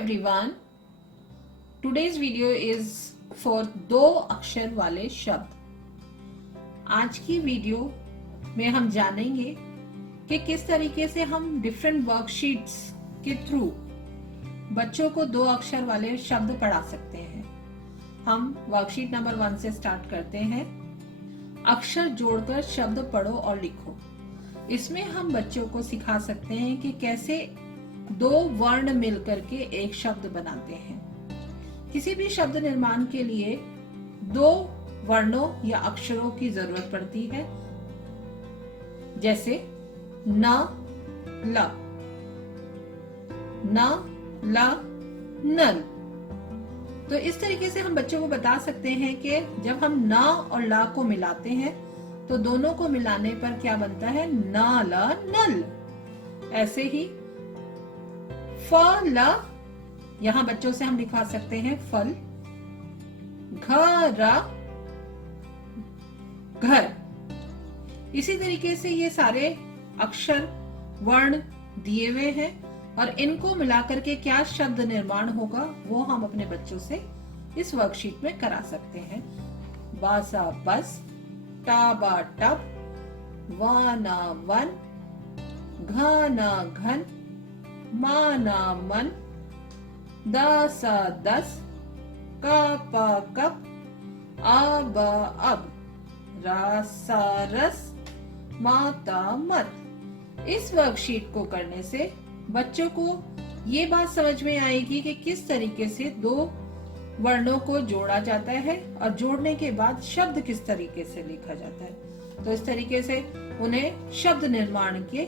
everyone. Today's video is for दो अक्षर वाले शब्द। आज की वीडियो में हम जानेंगे कि किस तरीके से हम डिफरेंट वर्कशीट्स के थ्रू बच्चों को दो अक्षर वाले शब्द पढ़ा सकते हैं। हम वर्कशीट नंबर 1 से स्टार्ट करते हैं। अक्षर जोड़कर शब्द पढ़ो और लिखो। इसमें हम बच्चों को सिखा सकते हैं कि कैसे दो वर्ण मिलकर के एक शब्द बनाते हैं। किसी भी शब्द निर्माण के लिए दो वर्णों या अक्षरों की जरूरत पड़ती है, जैसे न ल, नल। तो इस तरीके से हम बच्चों को बता सकते हैं कि जब हम न और ला को मिलाते हैं तो दोनों को मिलाने पर क्या बनता है, न ल नल। ऐसे ही फल, यहां बच्चों से हम लिखवा सकते हैं फल। घर, घर। इसी तरीके से ये सारे अक्षर वर्ण दिए हुए हैं और इनको मिलाकर के क्या शब्द निर्माण होगा वो हम अपने बच्चों से इस वर्कशीट में करा सकते हैं। बासा बस, टाबा टब, वाना वन, घना घन, माना मन, दासा दस, कापा कप, आबा अब, रासा रस, माता मत। इस वर्कशीट को करने से बच्चों को ये बात समझ में आएगी कि किस तरीके से दो वर्णों को जोड़ा जाता है और जोड़ने के बाद शब्द किस तरीके से लिखा जाता है। तो इस तरीके से उन्हें शब्द निर्माण की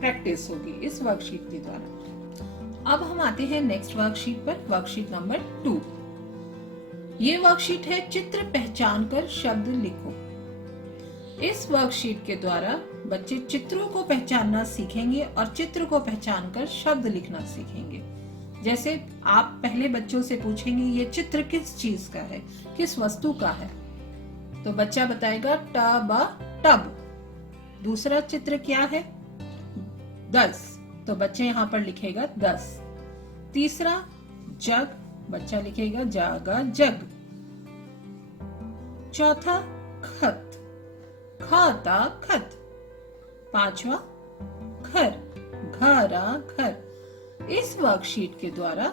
प्रैक्टिस होगी इस वर्कशीट के द्वारा। अब हम आते हैं नेक्स्ट वर्कशीट पर, वर्कशीट नंबर 2। ये वर्कशीट है चित्र पहचान कर शब्द लिखो। इस वर्कशीट के द्वारा बच्चे चित्रों को पहचानना सीखेंगे और चित्र को पहचान कर शब्द लिखना सीखेंगे। जैसे आप पहले बच्चों से पूछेंगे ये चित्र किस चीज का है, किस वस्तु का है, तो बच्चा बताएगा टब टब। दूसरा चित्र क्या है, 10, तो बच्चे यहाँ पर लिखेगा 10। तीसरा जग, बच्चा लिखेगा जागा जग। चौथा खत, खाता खत। पांचवा घर, घरा घर। इस वर्कशीट के द्वारा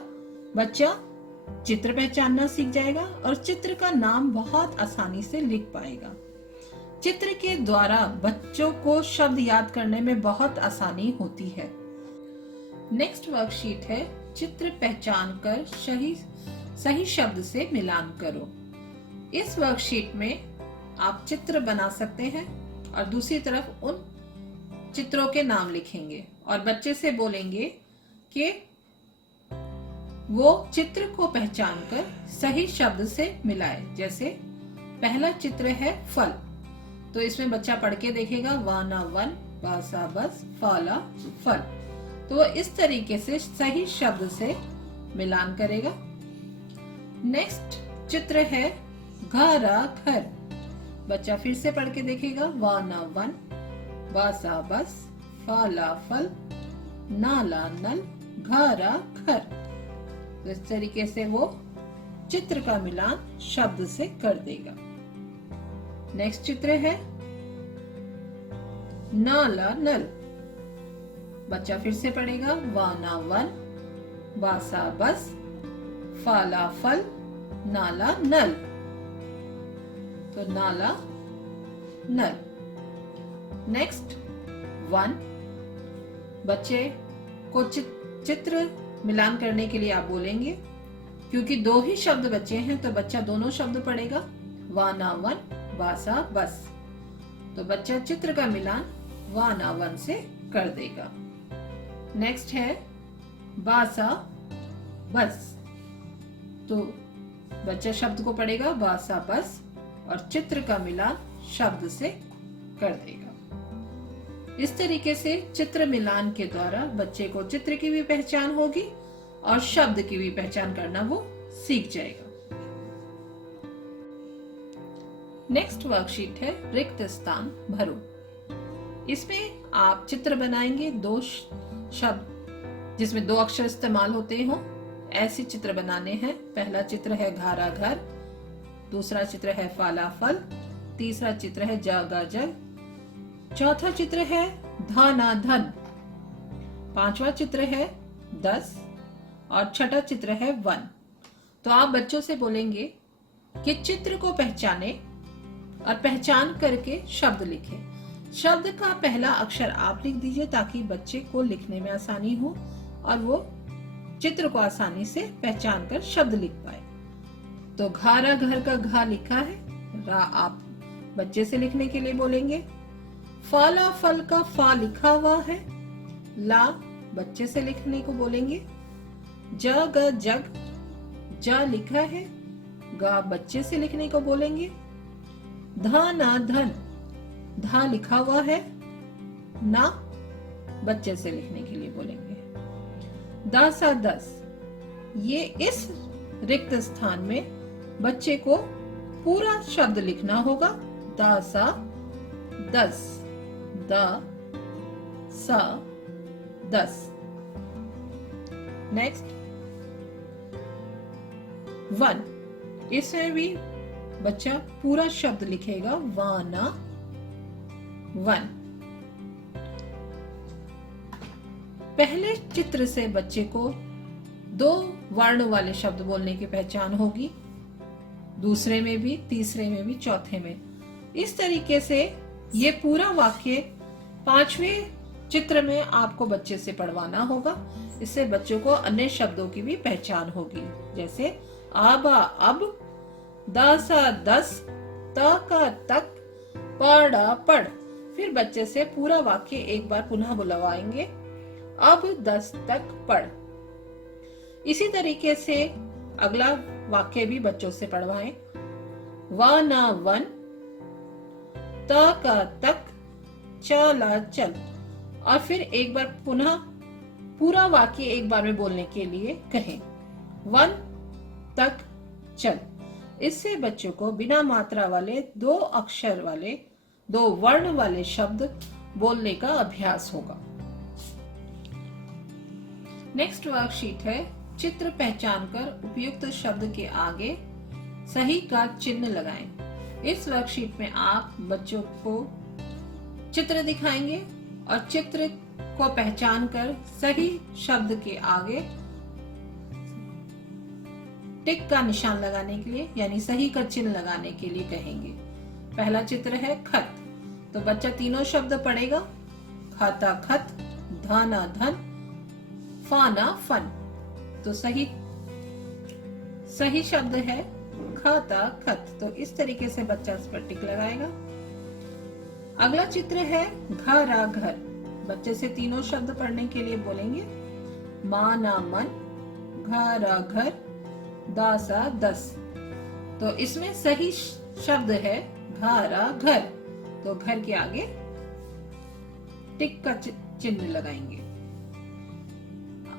बच्चा चित्र पहचानना सीख जाएगा और चित्र का नाम बहुत आसानी से लिख पाएगा। चित्र के द्वारा बच्चों को शब्द याद करने में बहुत आसानी होती है। नेक्स्ट वर्कशीट है चित्र पहचान कर सही शब्द से मिलान करो। इस वर्कशीट में आप चित्र बना सकते हैं और दूसरी तरफ उन चित्रों के नाम लिखेंगे और बच्चे से बोलेंगे कि वो चित्र को पहचान कर सही शब्द से मिलाए। जैसे पहला चित्र है फल, तो इसमें बच्चा पढ़ के देखेगा वाना वन, बासा बस, फाला फल। तो वो इस तरीके से सही शब्द से मिलान करेगा। नेक्स्ट चित्र है घरा घर, बच्चा फिर से पढ़ के देखेगा वाना वन, बासा बस, फाला फल, नाला नल, घरा घर। तो इस तरीके से वो चित्र का मिलान शब्द से कर देगा। नेक्स्ट चित्र है नाला नल, बच्चा फिर से पढ़ेगा वाना वन, बासा बस, फाला फल, नाला नल, तो नाला नल। नेक्स्ट वन, बच्चे को चित्र मिलान करने के लिए आप बोलेंगे, क्योंकि दो ही शब्द बचे हैं तो बच्चा दोनों शब्द पढ़ेगा वाना वन, बासा बस। तो बच्चा चित्र का मिलान वाना वन से कर देगा। नेक्स्ट है बासा बस, तो बच्चा शब्द को पढ़ेगा बासा बस और चित्र का मिलान शब्द से कर देगा। इस तरीके से चित्र मिलान के द्वारा बच्चे को चित्र की भी पहचान होगी और शब्द की भी पहचान करना वो सीख जाएगा। नेक्स्ट वर्कशीट है रिक्त स्थान भरो। इसमें आप चित्र बनाएंगे दो शब्द जिसमें दो अक्षर इस्तेमाल होते हो ऐसे चित्र बनाने हैं। पहला चित्र है घारा घर, दूसरा चित्र है फाला फल, तीसरा चित्र है जागा जग, चौथा चित्र है धाना धन, पांचवा चित्र है 10 और छठा चित्र है 1। तो आप बच्चों से बोलेंगे कि चित्र को पहचाने और पहचान करके शब्द लिखें। शब्द का पहला अक्षर आप लिख दीजिए ताकि बच्चे को लिखने में आसानी हो और वो चित्र को आसानी से पहचान कर शब्द लिख पाए। तो घारा घर का घा लिखा है, रा आप बच्चे से लिखने के लिए बोलेंगे। फाला फल का फा लिखा हुआ है, ला बच्चे से लिखने को बोलेंगे। जग जग जा लिखा है, गा बच्चे से लिखने को बोलेंगे। धाना धन धा लिखा हुआ है, ना बच्चे से लिखने के लिए बोलेंगे। दासा 10 ये इस रिक्त स्थान में बच्चे को पूरा शब्द लिखना होगा। दासा 10 दा सा 10। नेक्स्ट 1, इसमें भी बच्चा पूरा शब्द लिखेगा। वाना 1। पहले चित्र से बच्चे को 2 वर्ण वाले शब्द बोलने की पहचान होगी, दूसरे में भी, तीसरे में भी, चौथे में। इस तरीके से ये पूरा वाक्य 5वें चित्र में आपको बच्चे से पढ़वाना होगा। इससे बच्चों को अन्य शब्दों की भी पहचान होगी, जैसे आबा अब, दासा 10, ता का तक, पढ़ा पढ़। फिर बच्चे से पूरा वाक्य एक बार पुनः बुलवाएंगे, अब 10 तक पढ़। इसी तरीके से अगला वाक्य भी बच्चों से पढ़वाएं। वाना 1, ता का तक, चला चल। और फिर एक बार पुनः पूरा वाक्य एक बार में बोलने के लिए कहें, 1 तक चल। इससे बच्चों को बिना मात्रा वाले 2 अक्षर वाले 2 वर्ण वाले शब्द बोलने का अभ्यास होगा। नेक्स्ट वर्कशीट है चित्र पहचान कर उपयुक्त शब्द के आगे सही का चिन्ह लगाएं। इस वर्कशीट में आप बच्चों को चित्र दिखाएंगे और चित्र को पहचान कर सही शब्द के आगे टिक का निशान लगाने के लिए, यानी सही का चिन्ह लगाने के लिए कहेंगे। पहला चित्र है खत, तो बच्चा तीनों शब्द पढ़ेगा। खाता खत, धाना धन, फाना फन। तो सही शब्द है खाता खत। तो इस तरीके से बच्चा इस पर टिक लगाएगा। अगला चित्र है घरा घर, बच्चे से तीनों शब्द पढ़ने के लिए बोलेंगे। माना मन, घरा घर, दासा 10। तो इसमें सही शब्द है घरा घर, तो घर के आगे टिक का चिन्ह लगाएंगे।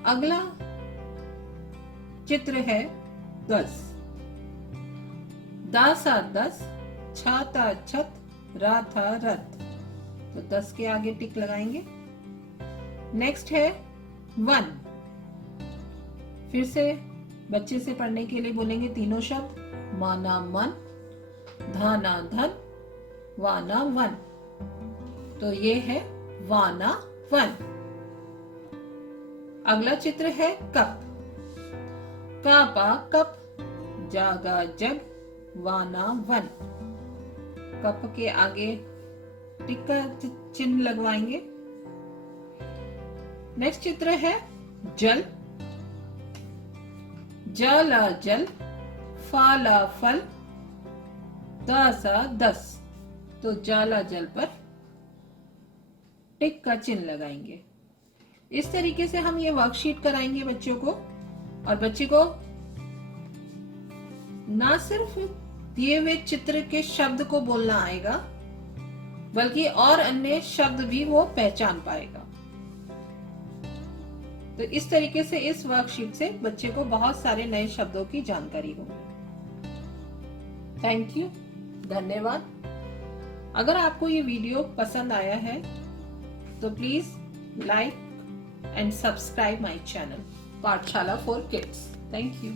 अगला चित्र है 10, दासा 10, छाता छत, राथा रथ। तो 10 के आगे टिक लगाएंगे। नेक्स्ट है 1, फिर से बच्चे से पढ़ने के लिए बोलेंगे तीनों शब्द। माना मन, धाना धन, वाना वन। तो ये है वाना वन। अगला चित्र है कप, कापा कप, जागा जग, वाना वन। कप के आगे टिक का चिन्ह लगवाएंगे। नेक्स्ट चित्र है जल, जला जल, फाला फल, दासा 10। तो जाला जल पर टिक का चिन्ह लगाएंगे। इस तरीके से हम ये वर्कशीट कराएंगे बच्चों को, और बच्चे को ना सिर्फ दिए हुए चित्र के शब्द को बोलना आएगा, बल्कि और अन्य शब्द भी वो पहचान पाएगा। तो इस तरीके से इस वर्कशीट से बच्चे को बहुत सारे नए शब्दों की जानकारी होगी। थैंक यू, धन्यवाद। अगर आपको ये वीडियो पसंद आया है तो please like and subscribe my channel. पाठशाला फॉर किड्स। Thank you.